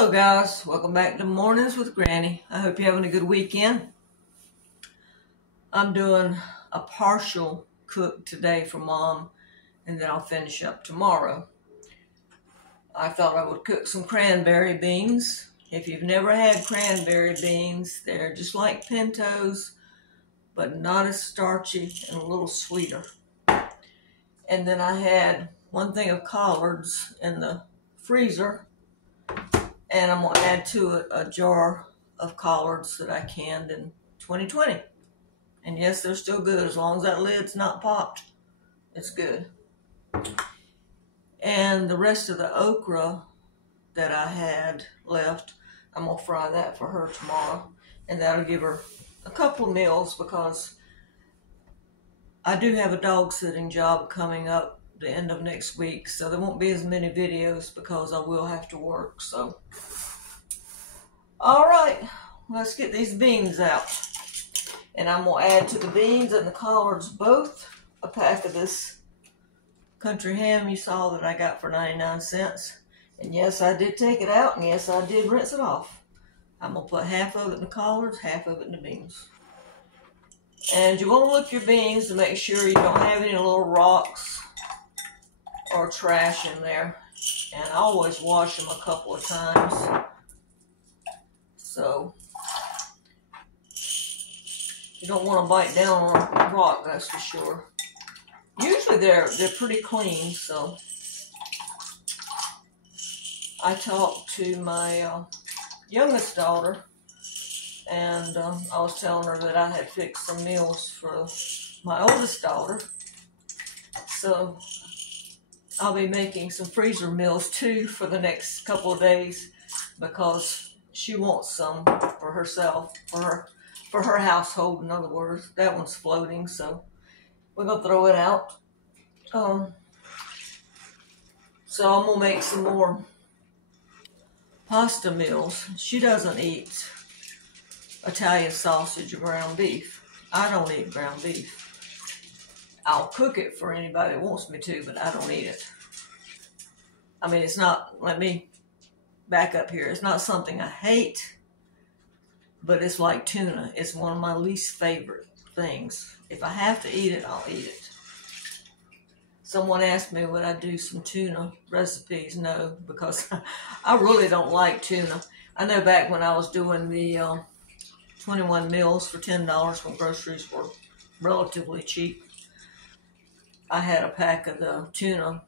Hello guys, welcome back to Mornings with Granny. I hope you're having a good weekend. I'm doing a partial cook today for Mom, and then I'll finish up tomorrow. I thought I would cook some cranberry beans. If you've never had cranberry beans, they're just like pintos, but not as starchy and a little sweeter. And then I had one thing of collards in the freezer, and I'm going to add to it a jar of collards that I canned in 2020. And yes, they're still good. As long as that lid's not popped, it's good. And the rest of the okra that I had left, I'm going to fry that for her tomorrow. And that'll give her a couple of meals, because I do have a dog sitting job coming up the end of next week, so there won't be as many videos because I will have to work. So all right, let's get these beans out, and I'm going to add to the beans and the collards both a pack of this country ham you saw that I got for 99 cents. And yes, I did take it out, and yes, I did rinse it off. I'm going to put half of it in the collards, half of it in the beans. And you want to look your beans to make sure you don't have any little rocks or trash in there. And I always wash them a couple of times. So you don't want to bite down on a rock, that's for sure. Usually they're pretty clean. So I talked to my youngest daughter, and I was telling her that I had fixed some meals for my oldest daughter. So I'll be making some freezer meals too for the next couple of days, because she wants some for herself, for her household, in other words. That one's floating, so we're going to throw it out. So I'm going to make some more pasta meals. She doesn't eat Italian sausage or ground beef. I don't eat ground beef. I'll cook it for anybody that wants me to, but I don't eat it. I mean, it's not, let me back up here. It's not something I hate, but it's like tuna. It's one of my least favorite things. If I have to eat it, I'll eat it. Someone asked me would I do some tuna recipes. No, because I really don't like tuna. I know back when I was doing the 21 meals for $10 when groceries were relatively cheap, I had a pack of the tuna,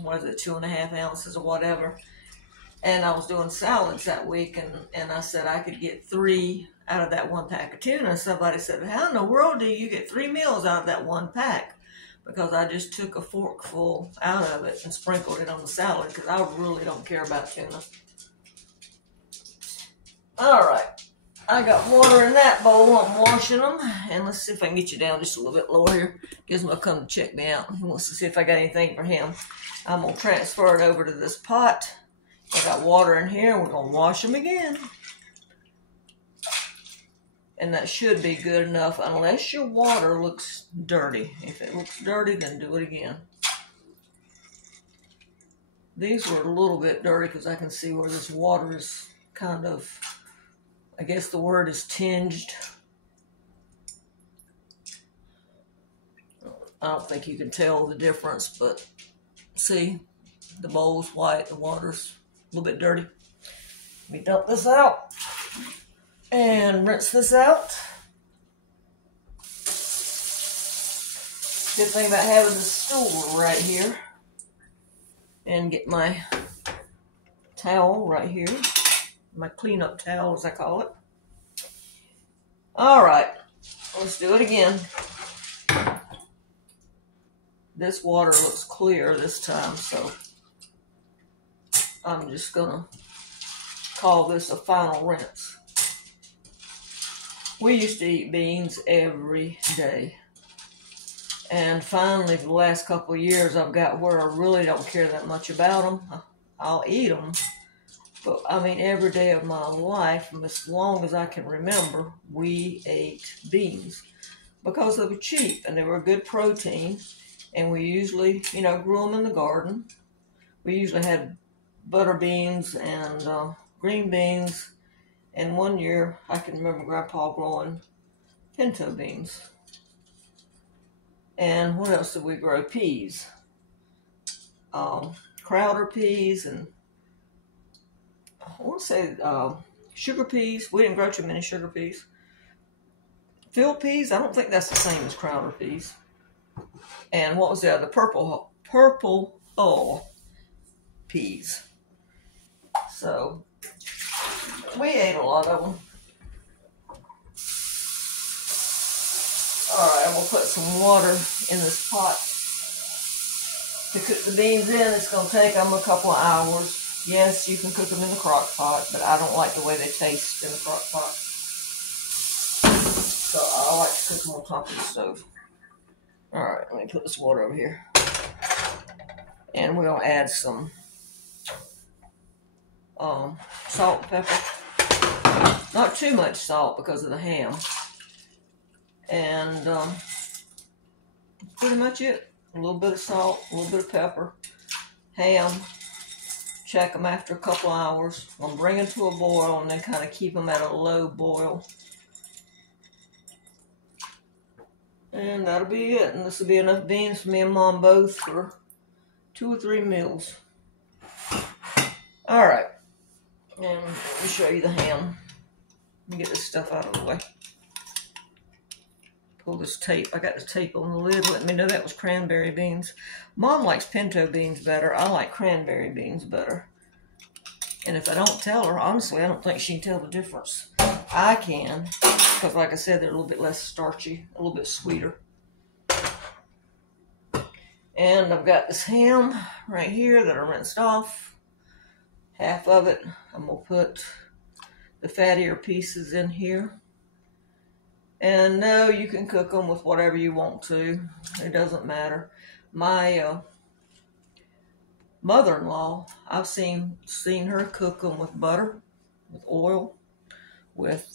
what is it, 2.5 ounces or whatever. And I was doing salads that week, and I said I could get 3 out of that one pack of tuna. Somebody said, how in the world do you get 3 meals out of that one pack? Because I just took a forkful out of it and sprinkled it on the salad, because I really don't care about tuna. All right. I got water in that bowl. I'm washing them. And let's see if I can get you down just a little bit lower here. Gizmo will come to check me out. He wants to see if I got anything for him. I'm going to transfer it over to this pot. I got water in here, and we're going to wash them again. And that should be good enough, unless your water looks dirty. If it looks dirty, then do it again. These were a little bit dirty because I can see where this water is kind of, I guess the word is tinged. I don't think you can tell the difference, but see, the bowl's white, the water's a little bit dirty. Let me dump this out and rinse this out. Good thing about having the stool right here. And get my towel right here. My cleanup towel, as I call it. All right, let's do it again. This water looks clear this time, so I'm just gonna call this a final rinse. We used to eat beans every day. And finally, for the last couple of years, I've got where I really don't care that much about them. I'll eat them. But, I mean, every day of my life, from as long as I can remember, we ate beans. Because they were cheap, and they were a good protein. And we usually, grew them in the garden. We usually had butter beans and green beans. And one year, I can remember Grandpa growing pinto beans. And what else did we grow? Peas. Crowder peas and I want to say sugar peas. We didn't grow too many sugar peas. Field peas, I don't think that's the same as Crowder peas. And what was the other? Purple hull peas. So we ate a lot of them. Alright, I'm going to put some water in this pot to cook the beans in. It's going to take them a couple of hours. Yes, you can cook them in the crock pot, but I don't like the way they taste in the crock pot. So I like to cook them on top of the stove. Alright, let me put this water over here. And we'll add some salt and pepper. Not too much salt because of the ham. And pretty much it. A little bit of salt, a little bit of pepper, ham. Check them after a couple hours. I'm going to bring them to a boil and then kind of keep them at a low boil. And that'll be it. And this will be enough beans for me and Mom both for 2 or 3 meals. Alright. And let me show you the ham. Let me get this stuff out of the way. Pull this tape. I got the tape on the lid. Let me know that was cranberry beans. Mom likes pinto beans better. I like cranberry beans better. And if I don't tell her, honestly, I don't think she can tell the difference. I can, because like I said, they're a little bit less starchy, a little bit sweeter. And I've got this ham right here that I rinsed off. Half of it. I'm going to put the fattier pieces in here. And no, you can cook them with whatever you want to. It doesn't matter. My mother-in-law, I've seen her cook them with butter, with oil, with,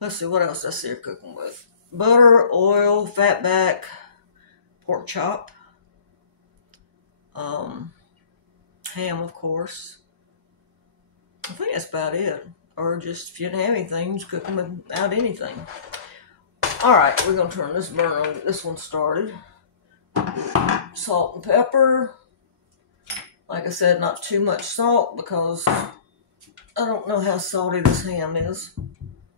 let's see, what else I see her cooking with? Butter, oil, fatback, pork chop, ham, of course. I think that's about it. Or just, if you didn't have anything, just cook them without anything. Alright, we're going to turn this burner on, get this one started. Salt and pepper. Like I said, not too much salt because I don't know how salty this ham is.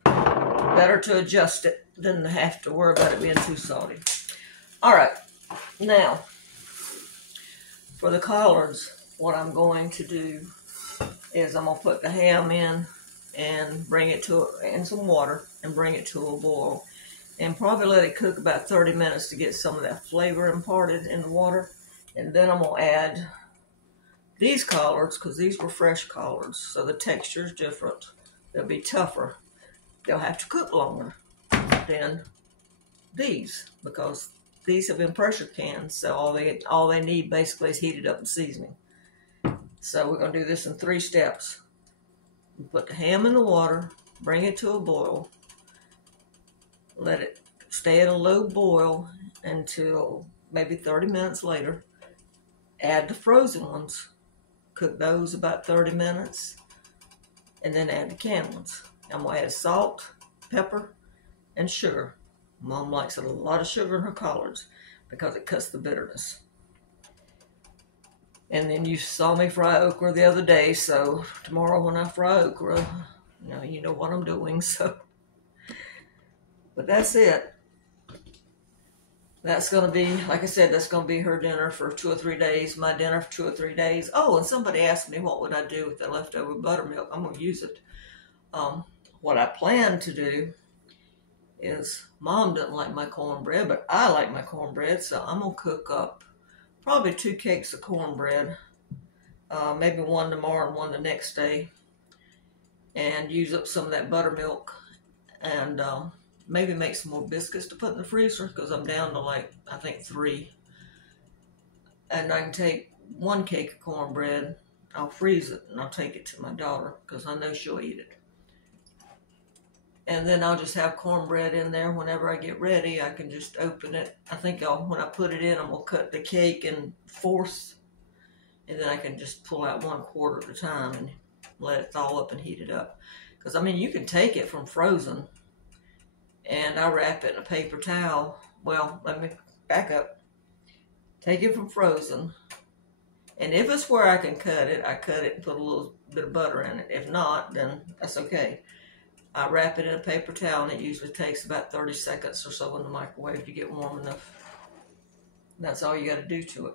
Better to adjust it than to have to worry about it being too salty. Alright, now, for the collards, what I'm going to do is I'm going to put the ham in and bring it to, in some water and bring it to a boil. And probably let it cook about 30 minutes to get some of that flavor imparted in the water. And then I'm going to add these collards, because these were fresh collards, so the texture is different. They'll be tougher. They'll have to cook longer than these, because these have been pressure canned, so all they need basically is heated up and seasoning. So we're going to do this in 3 steps. We put the ham in the water, bring it to a boil, let it stay at a low boil until maybe 30 minutes later. Add the frozen ones, cook those about 30 minutes, and then add the canned ones. I'm going to add salt, pepper, and sugar. Mom likes a lot of sugar in her collards because it cuts the bitterness. And then you saw me fry okra the other day, so tomorrow when I fry okra, you know what I'm doing, so. But that's it. That's going to be, like I said, that's going to be her dinner for 2 or 3 days, my dinner for 2 or 3 days. Oh, and somebody asked me what would I do with the leftover buttermilk. I'm going to use it. What I plan to do is, Mom doesn't like my cornbread, but I like my cornbread, so I'm going to cook up probably 2 cakes of cornbread, maybe 1 tomorrow and 1 the next day, and use up some of that buttermilk, and maybe make some more biscuits to put in the freezer, because I'm down to like, I think 3. And I can take 1 cake of cornbread, I'll freeze it, and I'll take it to my daughter, because I know she'll eat it. And then I'll just have cornbread in there. Whenever I get ready, I can just open it. I think when I put it in, I'm going to cut the cake in 4ths and then I can just pull out 1/4 at a time and let it thaw up and heat it up. Because I mean, you can take it from frozen, and I wrap it in a paper towel. Well, let me back up. Take it from frozen, and if it's where I can cut it, I cut it and put a little bit of butter in it. If not, then that's okay. I wrap it in a paper towel, and it usually takes about 30 seconds or so in the microwave to get warm enough. And that's all you got to do to it.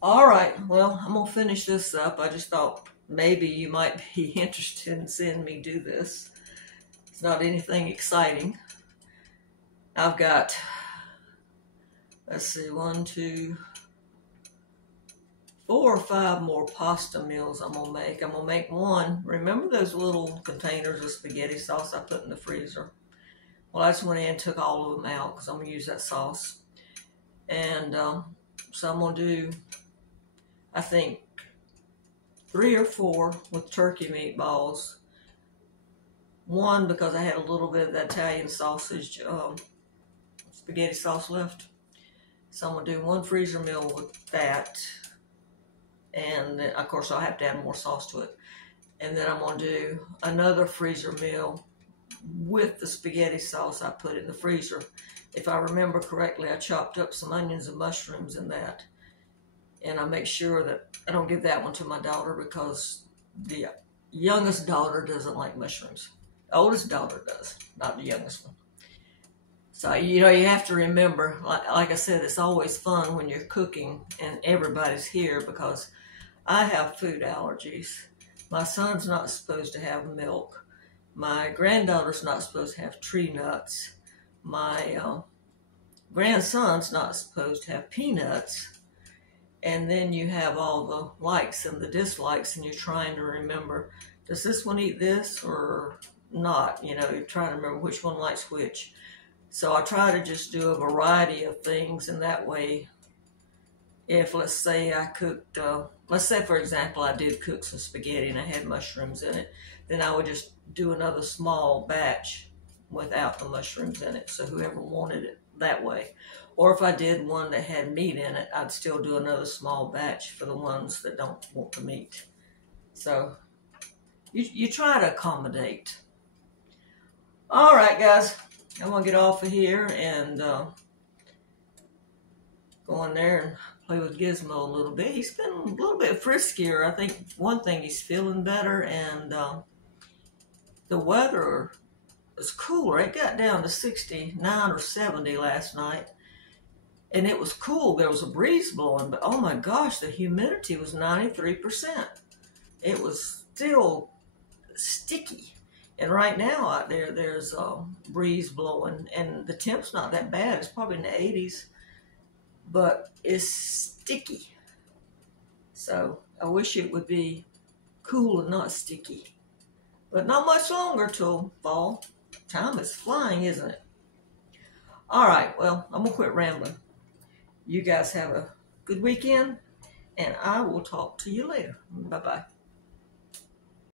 All right, well, I'm going to finish this up. I just thought maybe you might be interested in seeing me do this. It's not anything exciting. I've got, let's see, 1, 2, 4 or 5 more pasta meals I'm going to make. I'm going to make one. Remember those little containers of spaghetti sauce I put in the freezer? Well, I just went in and took all of them out because I'm going to use that sauce. And so I'm going to do, I think, 3 or 4 with turkey meatballs. 1 because I had a little bit of that Italian sausage, spaghetti sauce left. So I'm going to do 1 freezer meal with that. And then, of course, I'll have to add more sauce to it. And then I'm going to do another freezer meal with the spaghetti sauce I put in the freezer. If I remember correctly, I chopped up some onions and mushrooms in that. And I make sure that I don't give that one to my daughter because the youngest daughter doesn't like mushrooms. The oldest daughter does, not the youngest one. So, you know, you have to remember, like I said, it's always fun when you're cooking and everybody's here because I have food allergies. My son's not supposed to have milk. My granddaughter's not supposed to have tree nuts. My grandson's not supposed to have peanuts. And then you have all the likes and the dislikes, and you're trying to remember, does this one eat this or not? You know, you're trying to remember which one likes which. So I try to just do a variety of things, and that way, if let's say I cooked, let's say for example I did cook some spaghetti and I had mushrooms in it, then I would just do another small batch without the mushrooms in it, so whoever wanted it that way. Or if I did one that had meat in it, I'd still do another small batch for the ones that don't want the meat. So you try to accommodate. All right, guys. I'm going to get off of here and go in there and play with Gizmo a little bit. He's been a little bit friskier. I think one thing, he's feeling better, and the weather is cooler. It got down to 69 or 70 last night, and it was cool. There was a breeze blowing, but oh my gosh, the humidity was 93%. It was still sticky. And right now out there, there's a breeze blowing, and the temp's not that bad. It's probably in the 80s, but it's sticky. So I wish it would be cool and not sticky. But not much longer till fall. Time is flying, isn't it? All right, well, I'm going to quit rambling. You guys have a good weekend, and I will talk to you later. Bye-bye.